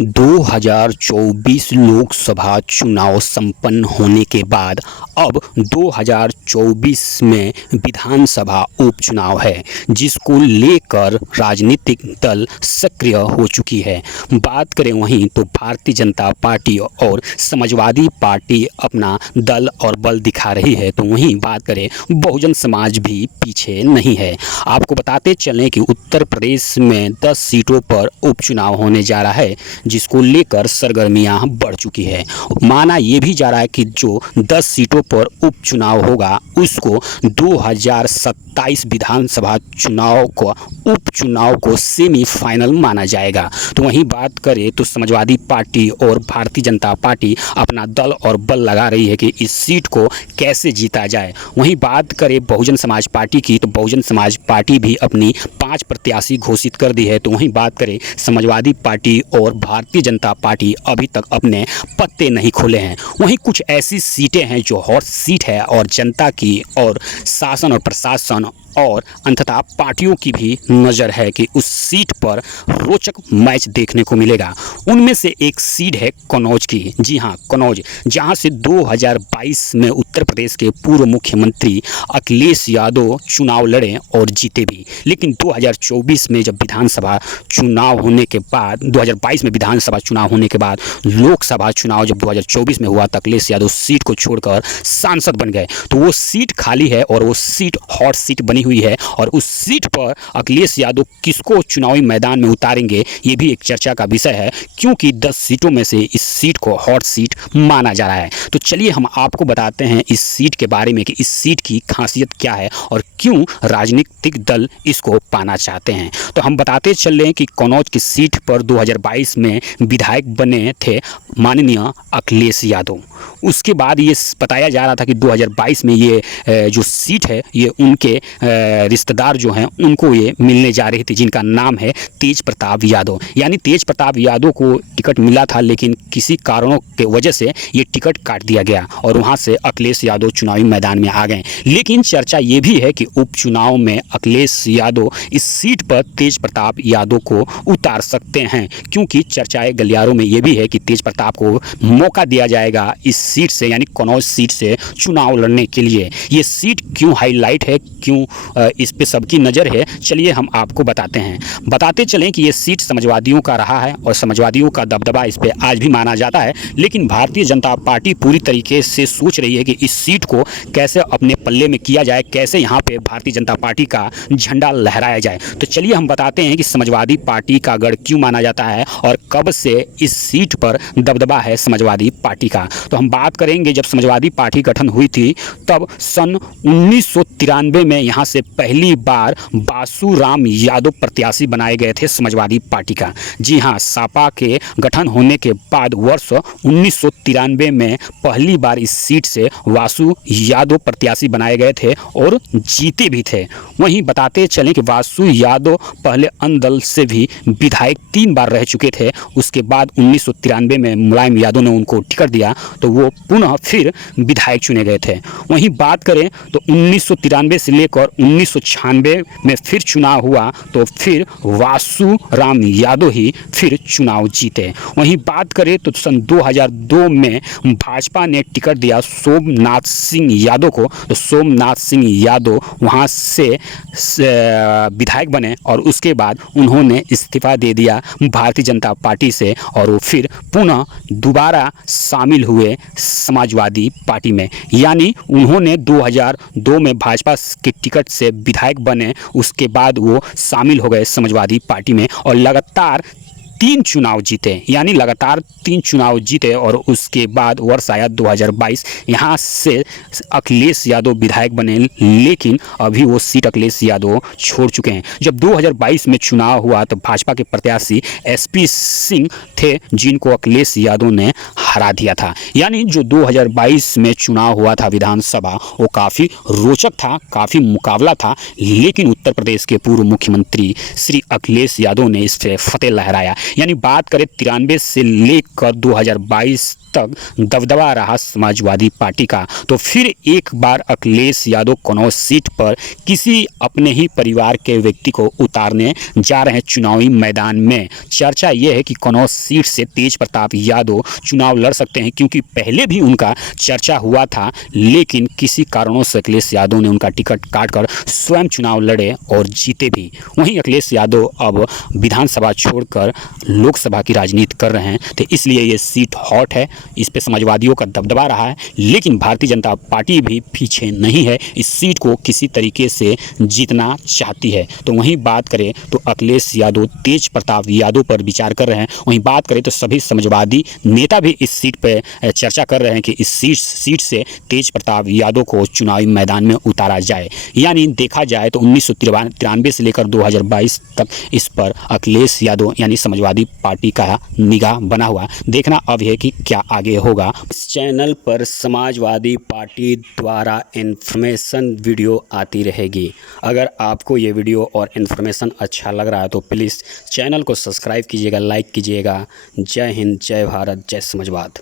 2024 लोकसभा चुनाव संपन्न होने के बाद अब 2024 में विधानसभा उपचुनाव है, जिसको लेकर राजनीतिक दल सक्रिय हो चुकी है। बात करें वहीं तो भारतीय जनता पार्टी और समाजवादी पार्टी अपना दल और बल दिखा रही है, तो वहीं बात करें बहुजन समाज भी पीछे नहीं है। आपको बताते चलें कि उत्तर प्रदेश में 10 सीटों पर उपचुनाव होने जा रहा है, जिसको लेकर सरगर्मियां बढ़ चुकी है। माना यह भी जा रहा है कि जो 10 सीटों पर उपचुनाव होगा उसको 2027 विधानसभा उपचुनाव को सेमीफाइनल माना जाएगा। तो वहीं बात करें तो समाजवादी पार्टी और भारतीय जनता पार्टी अपना दल और बल लगा रही है कि इस सीट को कैसे जीता जाए। वहीं बात करें बहुजन समाज पार्टी की, तो बहुजन समाज पार्टी भी अपनी 5 प्रत्याशी घोषित कर दी है। तो वहीं बात करें समाजवादी पार्टी और भारतीय जनता पार्टी अभी तक अपने पत्ते नहीं खोले हैं। वहीं कुछ ऐसी सीटें हैं जो हॉट सीट है और जनता की और शासन और प्रशासन और अंततः पार्टियों की भी नज़र है कि उस सीट पर रोचक मैच देखने को मिलेगा। उनमें से एक सीट है कन्नौज की। जी हां, कन्नौज, जहां से 2022 में उत्तर प्रदेश के पूर्व मुख्यमंत्री अखिलेश यादव चुनाव लड़े और जीते भी। लेकिन 2024 में जब विधानसभा चुनाव होने के बाद 2022 में विधानसभा चुनाव होने के बाद लोकसभा चुनाव जब 2024 में हुआ तो अखिलेश यादव सीट को छोड़कर सांसद बन गए। तो वो सीट खाली है और वो सीट हॉट सीट बनी हुई है और उस सीट पर अखिलेश यादव किसको चुनावी मैदान में उतारेंगे ये भी एक चर्चा का विषय है, क्योंकि 10 सीटों में से इस सीट को हॉट सीट माना जा रहा है। तो चलिए हम आपको बताते हैं इस सीट के बारे में कि इस सीट की खासियत क्या है और क्यों राजनीतिक दल इसको पाना चाहते हैं। तो हम बताते चल रहे हैं कि कन्नौज की सीट पर 2022 में विधायक बने थे माननीय अखिलेश यादव। उसके बाद ये बताया जा रहा था कि 2022 में ये जो सीट है ये उनके रिश्तेदार जो हैं उनको ये मिलने जा रही थी, जिनका नाम है तेज प्रताप यादव। यानी तेज प्रताप यादव को टिकट मिला था, लेकिन किसी कारणों के वजह से ये टिकट काट दिया गया और वहाँ से अखिलेश यादव चुनावी मैदान में आ गए। लेकिन चर्चा ये भी है कि उपचुनाव में अखिलेश यादव इस सीट पर तेज प्रताप यादव को उतार सकते हैं, क्योंकि चर्चाएं गलियारों में ये भी है कि तेज प्रताप को मौका दिया जाएगा इस सीट से यानी कन्नौज सीट से चुनाव लड़ने के लिए। ये सीट क्यों हाईलाइट है, क्यों इस पे सबकी नज़र है, चलिए हम आपको बताते हैं। बताते चलें कि ये सीट समाजवादियों का रहा है और समाजवादियों का दबदबा इस पे आज भी माना जाता है। लेकिन भारतीय जनता पार्टी पूरी तरीके से सोच रही है कि इस सीट को कैसे अपने पल्ले में किया जाए, कैसे यहाँ पे भारतीय जनता पार्टी का झंडा लहराया जाए। तो चलिए हम बताते हैं कि समाजवादी पार्टी का गढ़ क्यों माना जाता है और कब से इस सीट पर दबदबा है समाजवादी पार्टी का। तो हम बात करेंगे जब समाजवादी पार्टी गठन हुई थी तब सन 1993 में यहाँ से पहली बार बासूराम यादव प्रत्याशी बनाए गए थे समाजवादी पार्टी का। जी हाँ, सपा के गठन होने के बाद वर्ष 1993 में पहली बार इस सीट से वासु यादव प्रत्याशी बनाए गए थे और जीते भी थे। वहीं बताते चलें कि वासु यादव पहले अन्य दल से भी विधायक 3 बार रह चुके थे। उसके बाद 1993 में मुलायम यादव ने उनको टिकट दिया तो वो पुनः फिर विधायक चुने गए थे। वहीं बात करें तो 1993 से लेकर 1996 में फिर चुनाव हुआ तो फिर वासु राम यादव ही फिर चुनाव जीते। वहीं बात करें तो सन 2002 में भाजपा ने टिकट दिया सोमनाथ सिंह यादव को, तो सोमनाथ सिंह यादव वहां से विधायक बने और उसके बाद उन्होंने इस्तीफा दे दिया भारतीय जनता पार्टी से और वो फिर पुनः दोबारा शामिल हुए समाजवादी पार्टी में। यानी उन्होंने 2002 में भाजपा के टिकट से विधायक बने, उसके बाद वो शामिल हो गए समाजवादी पार्टी में और लगातार 3 चुनाव जीते, यानी लगातार 3 चुनाव जीते और उसके बाद वर्ष आया 2022। यहाँ से अखिलेश यादव विधायक बने, लेकिन अभी वो सीट अखिलेश यादव छोड़ चुके हैं। जब 2022 में चुनाव हुआ तो भाजपा के प्रत्याशी SP सिंह थे, जिनको अखिलेश यादव ने हरा दिया था। यानी जो 2022 में चुनाव हुआ था विधानसभा, वो काफ़ी रोचक था, काफ़ी मुकाबला था, लेकिन उत्तर प्रदेश के पूर्व मुख्यमंत्री श्री अखिलेश यादव ने इस पे फतेह लहराया। यानी बात करें 93 से लेकर 2022 तक दबदबा रहा समाजवादी पार्टी का, तो फिर एक बार अखिलेश यादव कनौज सीट पर किसी अपने ही परिवार के व्यक्ति को उतारने जा रहे हैं चुनावी मैदान में। चर्चा यह है कि कनौज सीट से तेज प्रताप यादव चुनाव लड़ सकते हैं, क्योंकि पहले भी उनका चर्चा हुआ था, लेकिन किसी कारणों से अखिलेश यादव ने उनका टिकट काटकर स्वयं चुनाव लड़े और जीते भी। वहीं अखिलेश यादव अब विधानसभा छोड़कर लोकसभा की राजनीति कर रहे हैं, तो इसलिए ये सीट हॉट है, इस पे समाजवादियों का दबदबा रहा है। लेकिन भारतीय जनता पार्टी भी पीछे नहीं है, इस सीट को किसी तरीके से जीतना चाहती है। तो वहीं बात करें तो अखिलेश यादव तेज प्रताप यादव पर विचार कर रहे हैं, वहीं बात करें तो सभी समाजवादी नेता भी इस सीट पर चर्चा कर रहे हैं कि इस सीट से तेज प्रताप यादव को चुनावी मैदान में उतारा जाए। यानी देखा जाए तो 1993 से लेकर 2022 तक इस पर अखिलेश यादव यानी समाजवादी पार्टी का निगाह बना हुआ। देखना अब है कि क्या आगे होगा। इस चैनल पर समाजवादी पार्टी द्वारा इन्फॉर्मेशन वीडियो आती रहेगी। अगर आपको ये वीडियो और इन्फॉर्मेशन अच्छा लग रहा है तो प्लीज़ चैनल को सब्सक्राइब कीजिएगा, लाइक कीजिएगा। जय हिंद, जय भारत, जय समाजवाद।